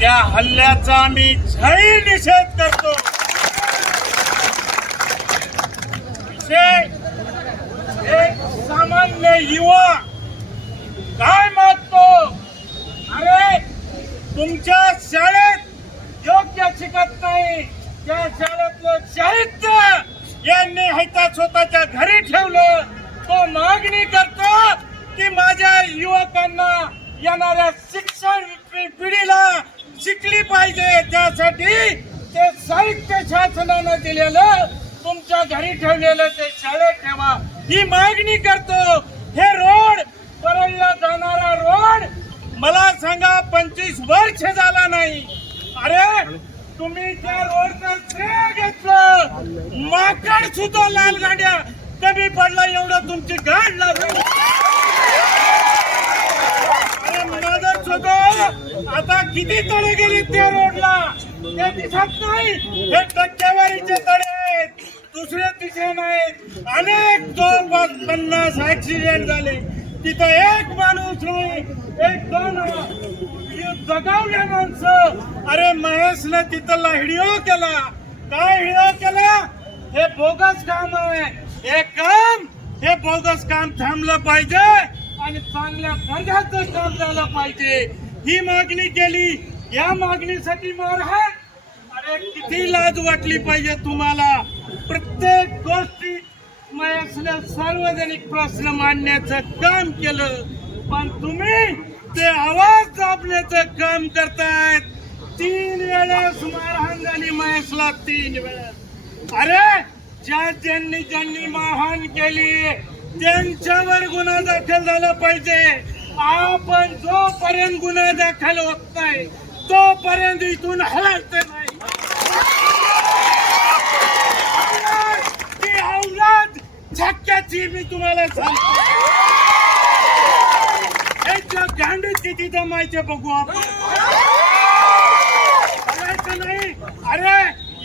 त्या हल्ल्याचा आम्ही जाहीर निषेध करतो. विषय एक सामान्य युवा काय मागतो, अरे तुमच्या शाळेत योग्य शिकत नाही, त्या शाळेतलं साहित्य यांनी हैता स्वतःच्या घरी ठेवलं. तो मागणी करतो की माझ्या युवकांना येणाऱ्या शिक्षण पिढीला शिकली पाहिजे, त्यासाठी ते साहित्य शासनानं दिलेलं तुमच्या घरी ठेवलेलं ते शाळेत ठेवा ही मागणी करतो. हे रोड परळला जाणारा रोड मला सांगा 25 वर्ष झाला नाही. अरे तुम्ही त्या रोडचं श्रेय घेतलं, माकड सुद्धा लाल गाड्या कमी पडला एवढं तुमची गाड लागली. अरे मदत स्वतः आता किती तडे गेले त्या रोडला ते दिसत नाही. हे टक्केवारीचे तडे आहेत, दुसरे तिसरे नाहीत. अनेक 2-50 ऍक्सिडेंट झाले, तिथं एक माणूस नाही, 1-2 जगावले माणसं. अरे महेशने तिथला व्हिडिओ केला, काय व्हिडिओ केला? हे बोगस काम आहे. हे बोगस काम थांबलं पाहिजे आणि चांगल्या दर्जाचं काम झालं पाहिजे ही मागणी केली. या मागणीसाठी मारहाण, अरे किती लाज वाटली पाहिजे तुम्हाला. प्रत्येक गोष्टीत महेशने सार्वजनिक प्रश्न मांडण्याचं काम केलं, पण तुम्ही ते आवाज दाबण्याचं काम करतायत. 3 वेळेस मारहाण झाली महेशला, 3 वेळेस. अरे ज्यांनी मारहाण केली त्यांच्यावर गुन्हा दाखल झाला पाहिजे. आपण जोपर्यंत गुन्हा दाखल होत नाही तोपर्यंत इथून हलायचं नाही. ती औलाद झक्क्याची मी तुम्हाला सांगतो. गांडीत किती जमायचे बघू आपण, बघायचं नाही. अरे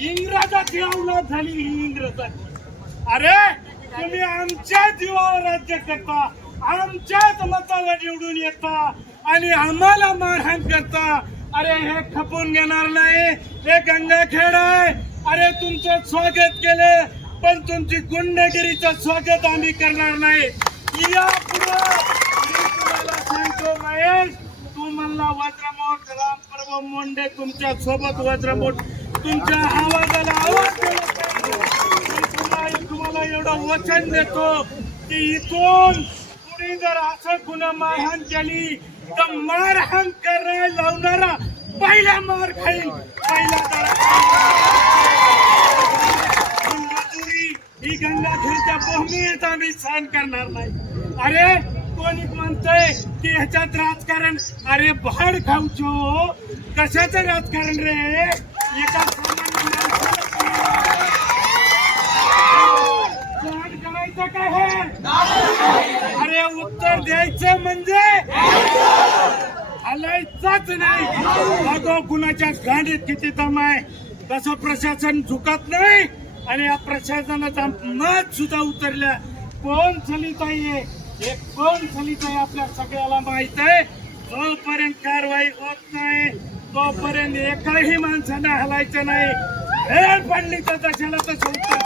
इंग्रजाची औलाद झाली ही इंग्रजाची. अरे तुम्ही आमच्या जीवावर राज्य करता, आमच्याच मताला निवडून येता आणि आम्हाला मारहाण करता. अरे हे खपून घेणार नाही, हे गंगाखेड आहे. अरे तुमचं स्वागत केलं पण तुमची गुंडगिरीचं स्वागत आम्ही करणार नाही. यापुढे सांगतो महेश, तू म्हणला वज्रमोठ रामप्रभू मुंडे तुमच्या सोबत वज्रमोठ, तुमच्या आवाजाला आवाज दिला पाहिजे. तुम्हाला एवढं वचन देतो की इथून कुणी जर असं गुन्हा मारहाण केली तर मारहाण करायला लावणारा पहिला मार खाईल, पहिला ही गंगाखेडच्या भूमीत आम्ही सहन करणार नाही. अरे कोणी म्हणतंय की ह्याच्यात राजकारण, अरे भाड खाऊचो कशाचं राजकारण रे. एका सहन करायचं काय हे? अरे उत्तर द्यायचं म्हणजे हलायचंच नाही. अगो कुणाच्या गाडीत किती दम आहे, तसं प्रशासन झुकत नाही आणि या प्रशासनाचा मत सुद्धा उतरल्या. कोण चलिताई आहे, हे कोण चलित आहे आपल्या सगळ्याला माहित आहे. जोपर्यंत कारवाई होत नाही तोपर्यंत एकाही माणसाने हलायचं नाही. वेळ पडली तर तशाला तसं उत्तर